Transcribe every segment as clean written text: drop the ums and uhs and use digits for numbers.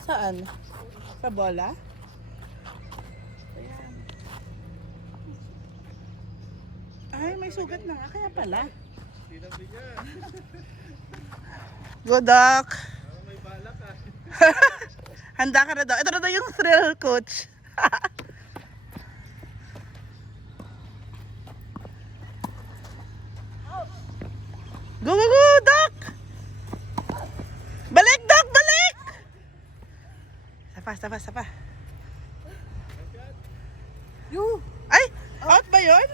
Saan? Sa bola? Ay, may sugat na nga. Kaya pala. Good luck. May balak ah. Handa ka na daw. Ito na daw yung thrill, coach. Go, go, go, Doc! Balik, Doc! Balik! Sapa, sapa, sapa. Ay! Out ba yun?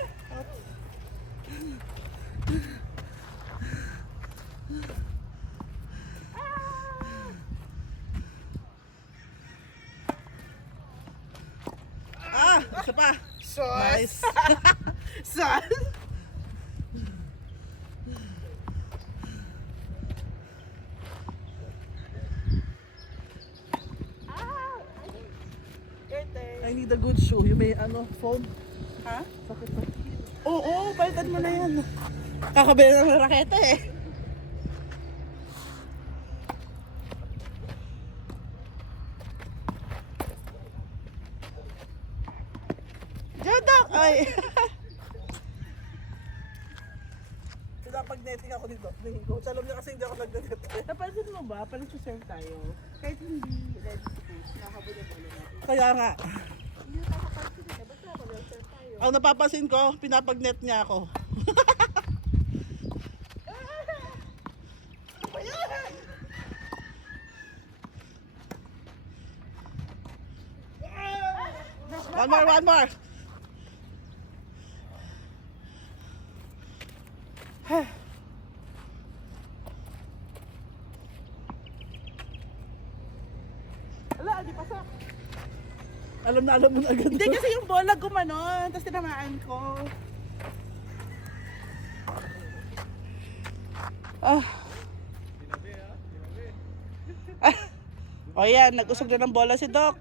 Ah! Isa pa! Nice! Son! I need a good shoe. Yung may foam. Ha? Sakit na. Oo, palitan mo na yan. Kakabili ng raketa eh. Jodak! Ay! Pinapag-netting ako dito. Coach, alam niya kasi hindi ako nag-net. Napansin mo ba? Palit-serve tayo. Kahit hindi ready to coach, nakahabol yung balo natin. Kaya nga. Hindi na nakapansin eh. Ba't nakapalit-serve tayo? Ang napapansin ko, pinapag-net niya ako. One more, one more. Ala, di pasak. Alam mo na agad. Hindi kasi yung bola gumanon, tapos tinamaan ko. Ah. O yan, nag-usog na ng bola si Doc.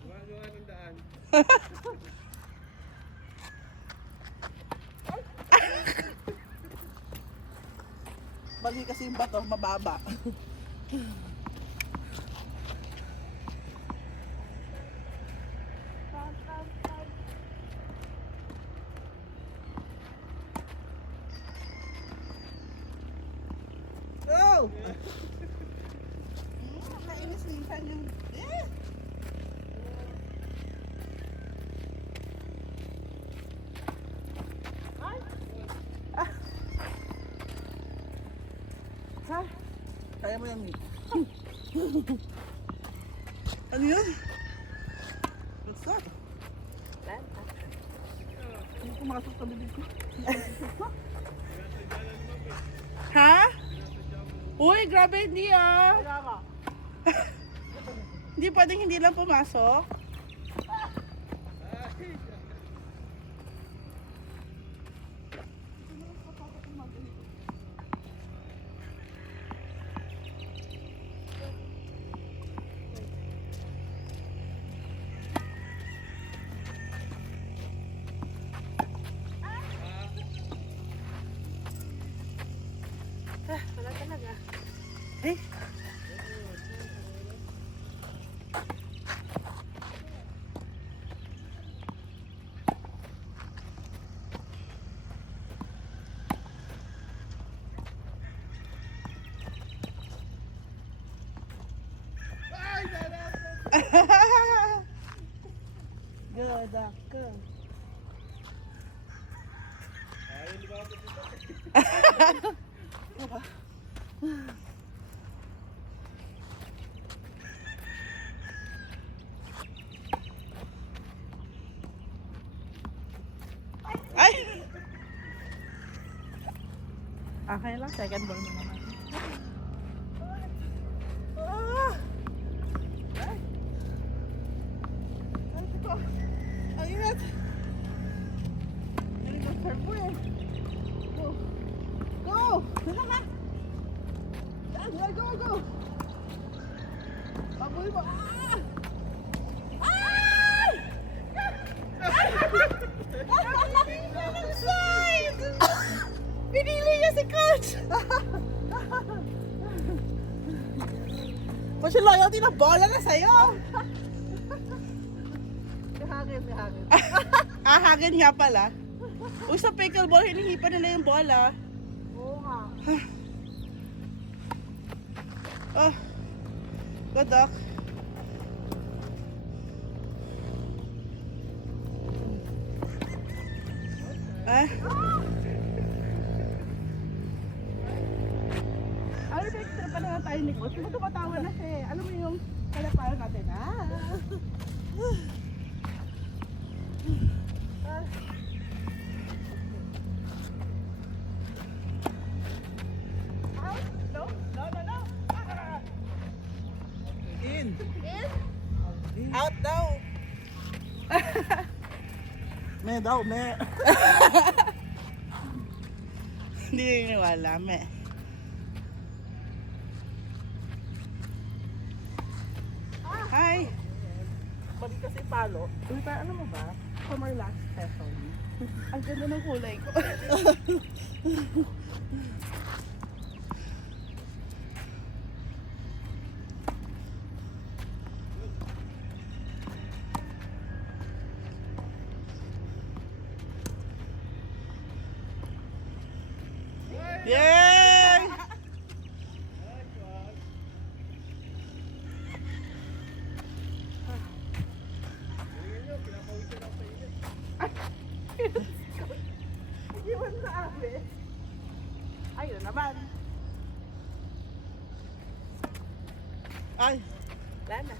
Gumagawa ng daan. Mali kasi yung bato, mababa. Go! Nakainis minsan yung... Ha? Kaya mo yan, Nick. Ano yun? What's that? Hindi pumasok sa bibig ko. Ha? Uy, grabe, hindi ah. Hindi pwedeng hindi lang pumasok. Wala talaga. Eh? Good, go. Ayun, di ba ako dito? Ay! Okay lang, second ball mo naman. Ah! Ay! Ay, ito. Ang ingat! Galing ang serve mo eh. Go! Go! Yan, go, go! Pabuhay mo! Ah! Ay! Ay! Ang laki niya ng side! Pinili Pa si Loyalty na bola na sa'yo. May hangin. Hangin nga pala. Uy, sa pickleball, hinihipa nila yung bola. Oo nga. Good luck. Ano ba extra pa na tayo ni Boss? Diba tumatawa na siya eh. Alam mo yung kalaparan natin, No. In? Out daw. Me daw, me. Hindi niniwala, me. Hi! Balik kasi palo. Uy, ano mo ba? From our last session. Ang ganda ng kulay ko. Yay! Iwan sa amin. Ayun naman. Ay. Wala na.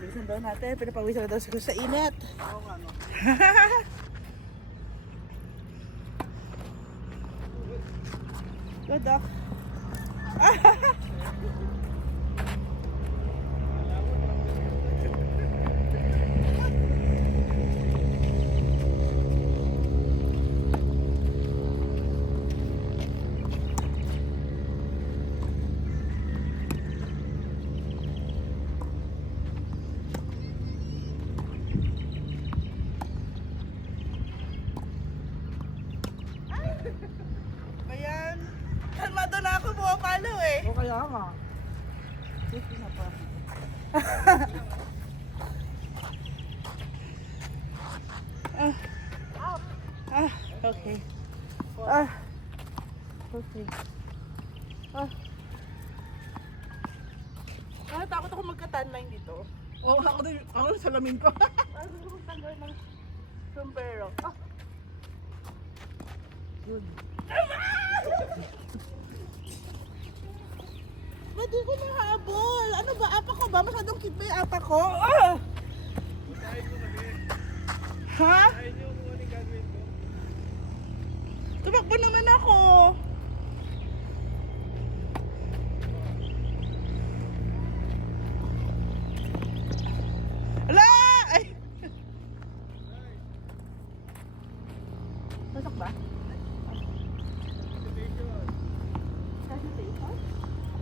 Bilisan daw natin. Pinapawisan na daw siguro sa init. Oo nga, no? Good luck. Ayan. Kalmado na ako pumapalo eh. O kaya nga. Safety na pa. Okay. Okay. Takot ako magka-tanline dito. Oo, ako din salamin ko. Parang gusto kong tanggal ng sombrero. Yun. Ba't di ko nahabol? Ano ba? Apa ko ba? Masyadong cute ba yung apa ko? Ha? Tumakbo naman ako. Ala! Ay! Masok ba?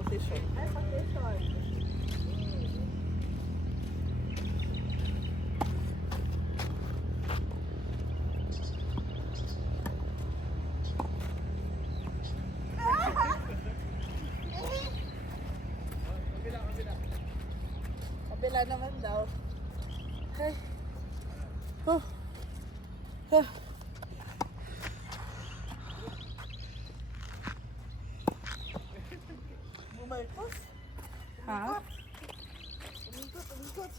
Position. Ay, position. Kabila naman daw. Ay. Oh. Bumalpos. Ha? Umikot.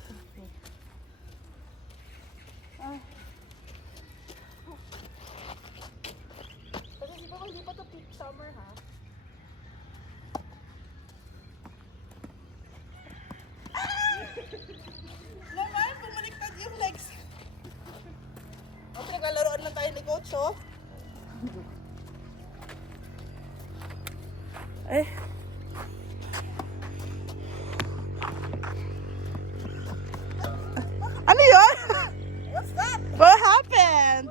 Kasi di ba hindi pa ito peak summer, ha? Naman, bumaliktad yung legs. Pinaglaruan lang tayo ni Coach, oh. Eh. Ano yun? What's that? What happened?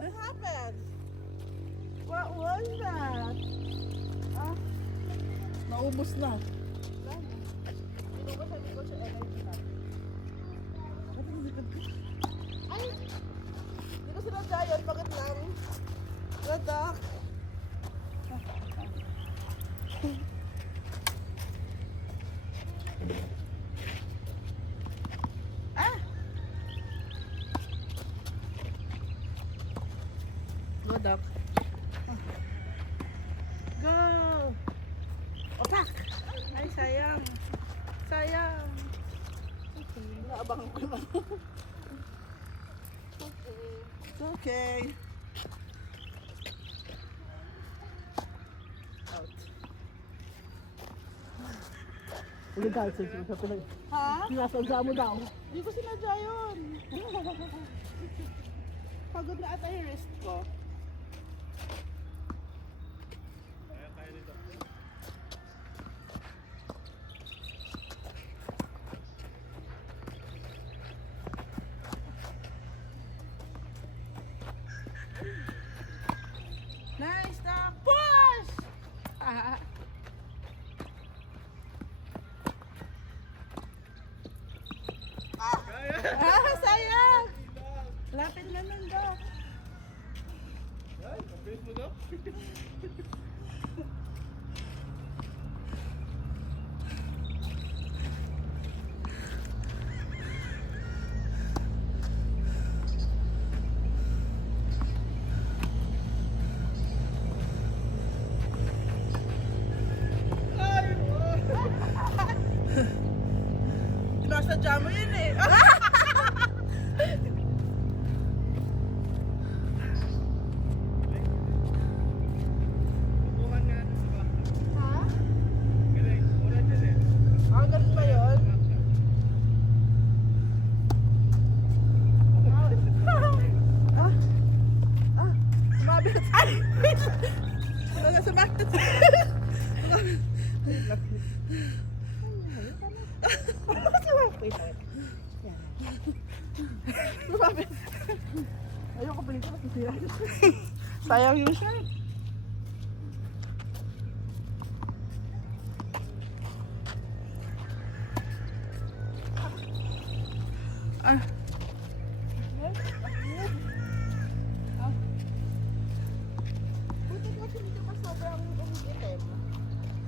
What was that? Naubos na. Inubos ni Coach yung energy natin. Ay! Hindi ko sinadya yun. Bakit lang? Gadak. Sayang. Sayang. Okay. Naabangan ko naman. Okay. It's okay. Out. Ulit tayo sa pinag... Ha? Pinasadya mo daw. Hindi ko sinadya yun. Pagod na ata yung wrist ko. Kaya nito. Nice na push! Ah. Kaya! Sayang! Lapit na nun daw. Ay, kapit mo daw. Sinasadya mo yun eh. Tutukan nga. Diba? Ha? Galing. Oras yan eh. Ah, ganun ba yun? Sumabit. Ay! Wala sumabit. Sumabit. Ayoko pa nito. Sayang yung shirt. Ah. Buti kasi dito pa sobrang umiitim.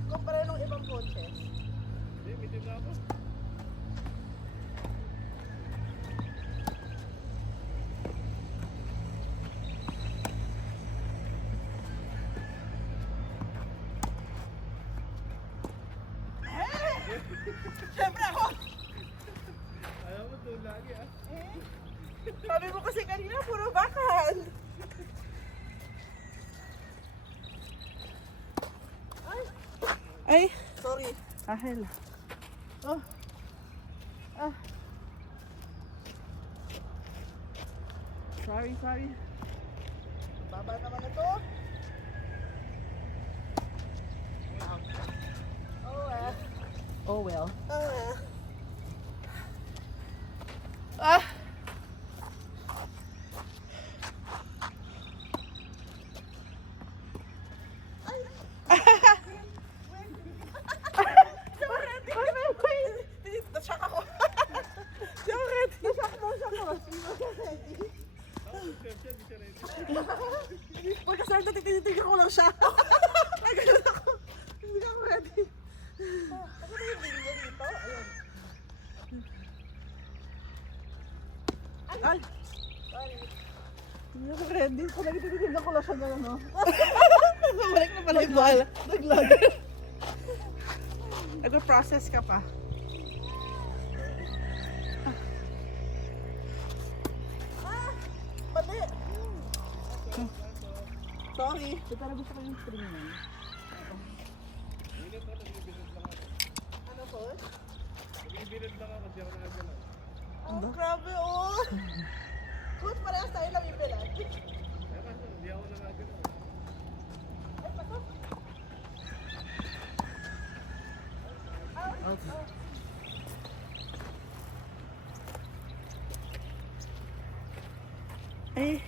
Kumpara nung ibang coaches. Hindi, bitin na ako. Siyempre ako. Alam mo, doon lagi ah. Sabi mo kasi kanina puro bakal. Ay. Sorry. Ahel. Oh. Ah. Sorry. Baba naman ito. Oh well. Ah. Nashock ako. Bakit? Nashock ako. Chef siya, di siya ready. Pagkasal na tinitigyan ko lang siya. Ay, ganun ako. Hindi ako ready. Ano ba yung video dito? Ayun. Ay! Sorry. Hindi ako ready. Kung nagtitigyan ko lang siya gano'n, no? Balik na pala yung bala. Naglag. Nag-process ka pa. Mali! Sorry. Ito na gusto ko yung string niya. Bilit ako, nagbibilid lang ako. Ano po? Nagbibilid lang ako, di ako nakagalaw. Oh, grabe oh! Good, parehas tayo lang yung bilat. Kaya kaso, di ako nakagalaw. Ay, pasok! Ay,